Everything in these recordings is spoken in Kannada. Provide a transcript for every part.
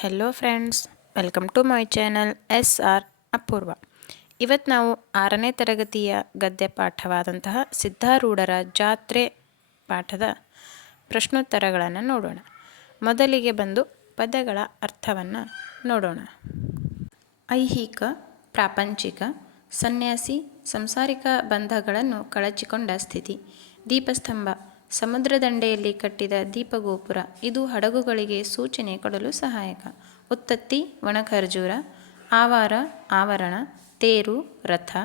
Hello friends welcome to my channel S R Apoorva ಇವತ್ತು ನಾವು ಆರನೇ ತರಗತಿಯ ಗದ್ಯ ಪಾಠವಾದಂತಹ ಸಿದ್ಧಾರೂಢರ ಜಾತ್ರೆ ಪಾಠದ ಪ್ರಶ್ನೋತ್ತರಗಳನ್ನು ನೋಡೋಣ. ಮೊದಲಿಗೆ ಬಂದು ಪದಗಳ ಅರ್ಥವನ್ನು ನೋಡೋಣ. ಐಹಿಕ, ಪ್ರಾಪಂಚಿಕ, ಸನ್ಯಾಸಿ, ಸಂಸಾರಿಕ ಬಂಧಗಳನ್ನು ಕಳಚಿಕೊಂಡ ಸ್ಥಿತಿ, ದೀಪಸ್ತಂಭ ಸಮುದ್ರ ದಂಡೆಯಲ್ಲಿ ಕಟ್ಟಿದ ದೀಪಗೋಪುರ, ಇದು ಹಡಗುಗಳಿಗೆ ಸೂಚನೆ ಕೊಡಲು ಸಹಾಯಕ. ಉತ್ತತ್ತಿ, ಒಣಖರ್ಜೂರ, ಆವಾರ, ಆವರಣ, ತೇರು, ರಥ,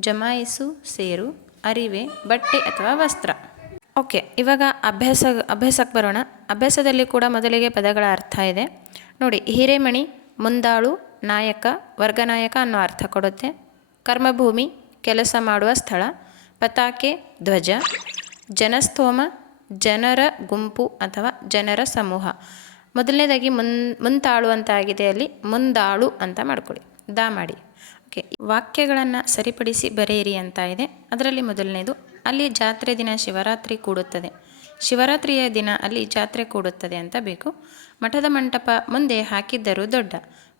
ಜಮಾಯಿಸು, ಸೇರು, ಅರಿವೆ, ಬಟ್ಟೆ ಅಥವಾ ವಸ್ತ್ರ. ಓಕೆ, ಇವಾಗ ಅಭ್ಯಾಸ, ಅಭ್ಯಾಸಕ್ಕೆ ಬರೋಣ. ಅಭ್ಯಾಸದಲ್ಲಿ ಕೂಡ ಮೊದಲಿಗೆ ಪದಗಳ ಅರ್ಥ ಇದೆ. ನೋಡಿ, ಹಿರೇಮಣಿ, ಮುಂದಾಳು, ನಾಯಕ, ವರ್ಗನಾಯಕ ಅನ್ನೋ ಅರ್ಥ ಕೊಡುತ್ತೆ. ಕರ್ಮಭೂಮಿ, ಕೆಲಸ ಮಾಡುವ ಸ್ಥಳ. ಪತಾಕೆ, ಧ್ವಜ. ಜನಸ್ತೋಮ, ಜನರ ಗುಂಪು ಅಥವಾ ಜನರ ಸಮೂಹ. ಮೊದಲನೇದಾಗಿ ಮುನ್, ಮುಂತಾಳು ಅಂತ ಆಗಿದೆ ಅಲ್ಲಿ, ಮುಂದಾಳು ಅಂತ ಮಾಡ್ಕೊಳ್ಳಿ. ದಾ ಮಾಡಿ. ಓಕೆ, ವಾಕ್ಯಗಳನ್ನು ಸರಿಪಡಿಸಿ ಬರೆಯಿರಿ ಅಂತ ಇದೆ. ಅದರಲ್ಲಿ ಮೊದಲನೇದು, ಅಲ್ಲಿ ಜಾತ್ರೆ ದಿನ ಶಿವರಾತ್ರಿ ಕೂಡುತ್ತದೆ. ಶಿವರಾತ್ರಿಯ ದಿನ ಅಲ್ಲಿ ಜಾತ್ರೆ ಕೂಡುತ್ತದೆ ಅಂತ ಬೇಕು. ಮಠದ ಮಂಟಪ ಮುಂದೆ ಹಾಕಿದ್ದರು ದೊಡ್ಡ,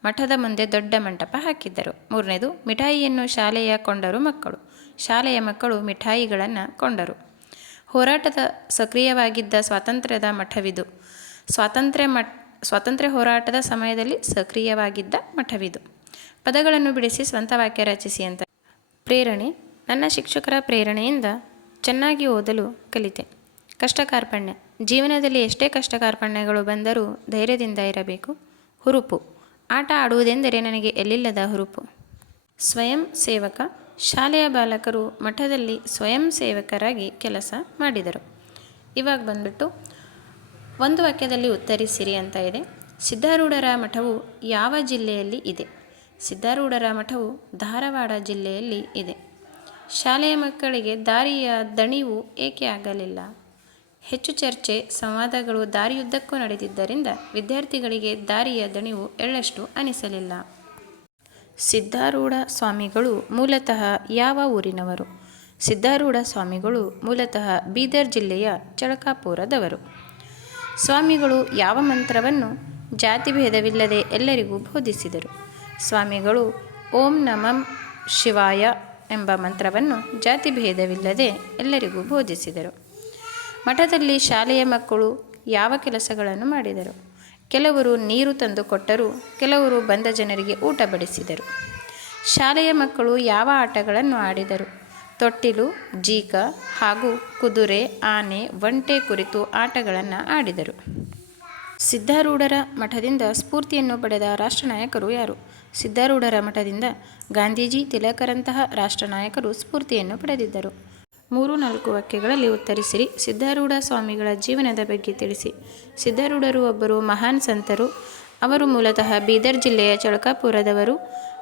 ಮಠದ ಮುಂದೆ ದೊಡ್ಡ ಮಂಟಪ ಹಾಕಿದ್ದರು. ಮೂರನೇದು, ಮಿಠಾಯಿಯನ್ನು ಶಾಲೆಯ ಕೊಂಡರು ಮಕ್ಕಳು. ಶಾಲೆಯ ಮಕ್ಕಳು ಮಿಠಾಯಿಗಳನ್ನು ಕೊಂಡರು. ಹೋರಾಟದ ಸಕ್ರಿಯವಾಗಿದ್ದ ಸ್ವಾತಂತ್ರ್ಯದ ಮಠವಿದು. ಸ್ವಾತಂತ್ರ್ಯ ಮಠ, ಸ್ವಾತಂತ್ರ್ಯ ಹೋರಾಟದ ಸಮಯದಲ್ಲಿ ಸಕ್ರಿಯವಾಗಿದ್ದ ಮಠವಿದು. ಪದಗಳನ್ನು ಬಿಡಿಸಿ ಸ್ವಂತ ವಾಕ್ಯ ರಚಿಸಿ ಅಂತ. ಪ್ರೇರಣೆ, ನನ್ನ ಶಿಕ್ಷಕರ ಪ್ರೇರಣೆಯಿಂದ ಚೆನ್ನಾಗಿ ಓದಲು ಕಲಿತೆ. ಕಷ್ಟ ಕಾರ್ಪಣ್ಯ ಜೀವನದಲ್ಲಿ ಎಷ್ಟೇ ಕಷ್ಟ ಕಾರ್ಪಣ್ಯಗಳು ಬಂದರೂ ಧೈರ್ಯದಿಂದ ಇರಬೇಕು. ಹುರುಪು. ಆಟ ಆಡುವುದೆಂದರೆ ನನಗೆ ಎಲ್ಲಿಲ್ಲದ ಹುರುಪು. ಸ್ವಯಂ ಸೇವಕ. ಶಾಲೆಯ ಬಾಲಕರು ಮಠದಲ್ಲಿ ಸ್ವಯಂ ಸೇವಕರಾಗಿ ಕೆಲಸ ಮಾಡಿದರು. ಇವಾಗ ಬಂದ್ಬಿಟ್ಟು ಒಂದು ವಾಕ್ಯದಲ್ಲಿ ಉತ್ತರಿಸಿರಿ ಅಂತ ಇದೆ. ಸಿದ್ಧಾರೂಢರ ಮಠವು ಯಾವ ಜಿಲ್ಲೆಯಲ್ಲಿ ಇದೆ? ಸಿದ್ಧಾರೂಢರ ಮಠವು ಧಾರವಾಡ ಜಿಲ್ಲೆಯಲ್ಲಿ ಇದೆ. ಶಾಲೆಯ ಮಕ್ಕಳಿಗೆ ದಾರಿಯ ದಣಿವು ಏಕೆ ಆಗಲಿಲ್ಲ? ಹೆಚ್ಚು ಚರ್ಚೆ, ಸಂವಾದಗಳು ದಾರಿಯುದ್ದಕ್ಕೂ ನಡೆದಿದ್ದರಿಂದ ವಿದ್ಯಾರ್ಥಿಗಳಿಗೆ ದಾರಿಯ ದಣಿವು ಎಳ್ಳಷ್ಟು ಅನಿಸಲಿಲ್ಲ. ಸಿದ್ಧಾರೂಢ ಸ್ವಾಮಿಗಳು ಮೂಲತಃ ಯಾವ ಊರಿನವರು? ಸಿದ್ಧಾರೂಢ ಸ್ವಾಮಿಗಳು ಮೂಲತಃ ಬೀದರ್ ಜಿಲ್ಲೆಯ ಚಳಕಾಪುರದವರು. ಸ್ವಾಮಿಗಳು ಯಾವ ಮಂತ್ರವನ್ನು? ಜಾತಿಭೇದವಿಲ್ಲದೆ ಎಲ್ಲರಿಗೂ ಬೋಧಿಸಿದರು. ಸ್ವಾಮಿಗಳು ಓಂ ನಮಂ ಶಿವಾಯ ಎಂಬ ಮಂತ್ರವನ್ನು ಜಾತಿಭೇದವಿಲ್ಲದೆ ಎಲ್ಲರಿಗೂ ಬೋಧಿಸಿದರು. ಮಠದಲ್ಲಿ ಶಾಲೆಯ ಮಕ್ಕಳು ಯಾವ ಕೆಲಸಗಳನ್ನು ಮಾಡಿದರು? ಕೆಲವರು ನೀರು ತಂದು ಕೊಟ್ಟರು, ಕೆಲವರು ಬಂದ ಜನರಿಗೆ ಊಟ ಬಡಿಸಿದರು. ಶಾಲೆಯ ಮಕ್ಕಳು ಯಾವ ಆಟಗಳನ್ನು ಆಡಿದರು? ತೊಟ್ಟಿಲು, ಜೀಕ ಹಾಗೂ ಕುದುರೆ, ಆನೆ, ಒಂಟೆ ಕುರಿತು ಆಟಗಳನ್ನು ಆಡಿದರು. ಸಿದ್ಧಾರೂಢರ ಮಠದಿಂದ ಸ್ಫೂರ್ತಿಯನ್ನು ಪಡೆದ ರಾಷ್ಟ್ರನಾಯಕರು ಯಾರು? ಸಿದ್ಧಾರೂಢರ ಮಠದಿಂದ ಗಾಂಧೀಜಿ ತಿಲಕರಂತಹ ರಾಷ್ಟ್ರನಾಯಕರು ಸ್ಫೂರ್ತಿಯನ್ನು ಪಡೆದಿದ್ದರು. ಮೂರು ನಾಲ್ಕು ವಾಕ್ಯಗಳಲ್ಲಿ ಉತ್ತರಿಸಿರಿ. ಸಿದ್ಧಾರೂಢ ಸ್ವಾಮಿಗಳ ಜೀವನದ ಬಗ್ಗೆ ತಿಳಿಸಿ. ಸಿದ್ಧಾರೂಢರು ಒಬ್ಬರು ಮಹಾನ್ ಸಂತರು. ಅವರು ಮೂಲತಃ ಬೀದರ್ ಜಿಲ್ಲೆಯ ಚಳಕಾಪುರದವರು.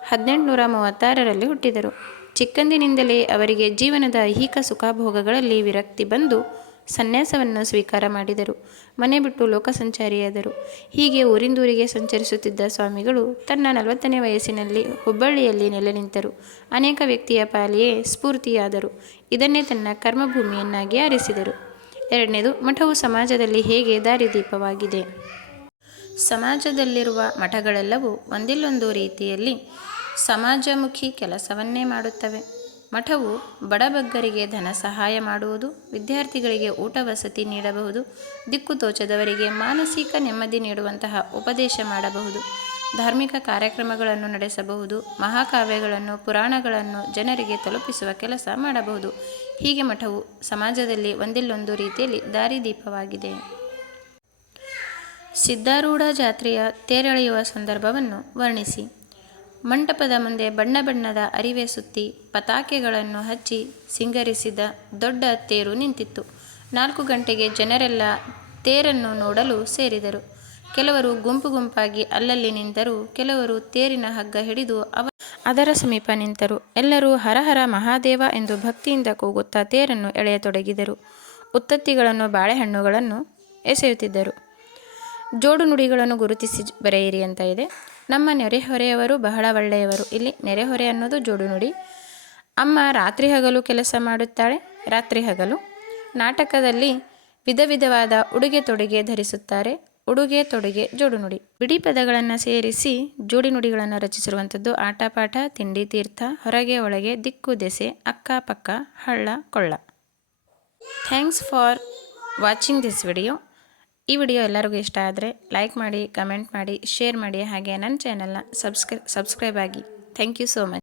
ಹದಿನೆಂಟುನೂರ ಮೂವತ್ತಾರರಲ್ಲಿ ಹುಟ್ಟಿದರು. ಚಿಕ್ಕಂದಿನಿಂದಲೇ ಅವರಿಗೆ ಜೀವನದ ಐಹಿಕ ಸುಖಭೋಗಗಳಲ್ಲಿ ವಿರಕ್ತಿ ಬಂದು ಸನ್ಯಾಸವನ್ನು ಸ್ವೀಕಾರ ಮಾಡಿದರು. ಮನೆ ಬಿಟ್ಟು ಲೋಕ ಸಂಚಾರಿಯಾದರು ಹೀಗೆ ಊರಿಂದೂರಿಗೆ ಸಂಚರಿಸುತ್ತಿದ್ದ ಸ್ವಾಮಿಗಳು ತನ್ನ ನಲವತ್ತನೇ ವಯಸ್ಸಿನಲ್ಲಿ ಹುಬ್ಬಳ್ಳಿಯಲ್ಲಿ ನೆಲೆ ನಿಂತರು. ಅನೇಕ ವ್ಯಕ್ತಿಯ ಪಾಲಿಯೇ ಸ್ಫೂರ್ತಿಯಾದರು. ಇದನ್ನೇ ತನ್ನ ಕರ್ಮಭೂಮಿಯನ್ನಾಗಿ ಆರಿಸಿದರು. ಎರಡನೇದು, ಮಠವು ಸಮಾಜದಲ್ಲಿ ಹೇಗೆ ದಾರಿದೀಪವಾಗಿದೆ? ಸಮಾಜದಲ್ಲಿರುವ ಮಠಗಳೆಲ್ಲವೂ ಒಂದಿಲ್ಲೊಂದು ರೀತಿಯಲ್ಲಿ ಸಮಾಜಮುಖಿ ಕೆಲಸವನ್ನೇ ಮಾಡುತ್ತವೆ. ಮಠವು ಬಡಬಗ್ಗರಿಗೆ ಧನ ಸಹಾಯ ಮಾಡುವುದು, ವಿದ್ಯಾರ್ಥಿಗಳಿಗೆ ಊಟ ವಸತಿ ನೀಡಬಹುದು, ದಿಕ್ಕು ತೋಚದವರಿಗೆ ಮಾನಸಿಕ ನೆಮ್ಮದಿ ನೀಡುವಂತಹ ಉಪದೇಶ ಮಾಡಬಹುದು, ಧಾರ್ಮಿಕ ಕಾರ್ಯಕ್ರಮಗಳನ್ನು ನಡೆಸಬಹುದು, ಮಹಾಕಾವ್ಯಗಳನ್ನು, ಪುರಾಣಗಳನ್ನು ಜನರಿಗೆ ತಲುಪಿಸುವ ಕೆಲಸ ಮಾಡಬಹುದು. ಹೀಗೆ ಮಠವು ಸಮಾಜದಲ್ಲಿ ಒಂದಿಲ್ಲೊಂದು ರೀತಿಯಲ್ಲಿ ದಾರಿದೀಪವಾಗಿದೆ. ಸಿದ್ಧಾರೂಢ ಜಾತ್ರೆಯ ತೇರೆಳೆಯುವ ಸಂದರ್ಭವನ್ನು ವರ್ಣಿಸಿ. ಮಂಟಪದ ಮುಂದೆ ಬಣ್ಣ ಬಣ್ಣದ ಅರಿವೆ ಸುತ್ತಿ ಪತಾಕೆಗಳನ್ನು ಹಚ್ಚಿ ಸಿಂಗರಿಸಿದ ದೊಡ್ಡ ತೇರು ನಿಂತಿತ್ತು. ನಾಲ್ಕು ಗಂಟೆಗೆ ಜನರೆಲ್ಲ ತೇರನ್ನು ನೋಡಲು ಸೇರಿದರು. ಕೆಲವರು ಗುಂಪು ಗುಂಪಾಗಿ ಅಲ್ಲಲ್ಲಿ ನಿಂತರು, ಕೆಲವರು ತೇರಿನ ಹಗ್ಗ ಹಿಡಿದು ಅವ ಅದರ ಸಮೀಪ ನಿಂತರು. ಎಲ್ಲರೂ ಹರಹರ ಮಹಾದೇವ ಎಂದು ಭಕ್ತಿಯಿಂದ ಕೂಗುತ್ತಾ ತೇರನ್ನು ಎಳೆಯತೊಡಗಿದರು. ಉತ್ತತ್ತಿಗಳನ್ನು ಬಾಳೆಹಣ್ಣುಗಳನ್ನು ಎಸೆಯುತ್ತಿದ್ದರು. ಜೋಡು ನುಡಿಗಳನ್ನು ಗುರುತಿಸಿ ಬರೆಯಿರಿ ಅಂತ ಇದೆ. ನಮ್ಮ ನೆರೆಹೊರೆಯವರು ಬಹಳ ಒಳ್ಳೆಯವರು. ಇಲ್ಲಿ ನೆರೆಹೊರೆ ಅನ್ನೋದು ಜೋಡು ನುಡಿ. ಅಮ್ಮ ರಾತ್ರಿ ಹಗಲು ಕೆಲಸ ಮಾಡುತ್ತಾಳೆ, ರಾತ್ರಿ ಹಗಲು. ನಾಟಕದಲ್ಲಿ ವಿಧ ವಿಧವಾದ ಉಡುಗೆ ತೊಡುಗೆ ಧರಿಸುತ್ತಾರೆ. ಉಡುಗೆ ತೊಡುಗೆ ಜೋಡು ನುಡಿ. ಬಿಡಿ ಪದಗಳನ್ನು ಸೇರಿಸಿ ಜೋಡಿ ನುಡಿಗಳನ್ನು ರಚಿಸಿರುವಂಥದ್ದು ಆಟಪಾಠ ತಿಂಡಿ, ತೀರ್ಥ, ಹೊರಗೆ, ಒಳಗೆ, ದಿಕ್ಕು, ದೆಸೆ ಅಕ್ಕಪಕ್ಕ ಹಳ್ಳ, ಕೊಳ್ಳ. Thanks for watching this video. ಈ ವಿಡಿಯೋ ಎಲ್ಲರಿಗೂ ಇಷ್ಟ ಆದರೆ ಲೈಕ್ ಮಾಡಿ ಕಮೆಂಟ್ ಮಾಡಿ ಶೇರ್ ಮಾಡಿ, ಹಾಗೆ ನನ್ನ ಚಾನಲ್ನ ಸಬ್ಸ್ಕ್ರೈ ಸಬ್ಸ್ಕ್ರೈಬ್ ಆಗಿ. Thank you so much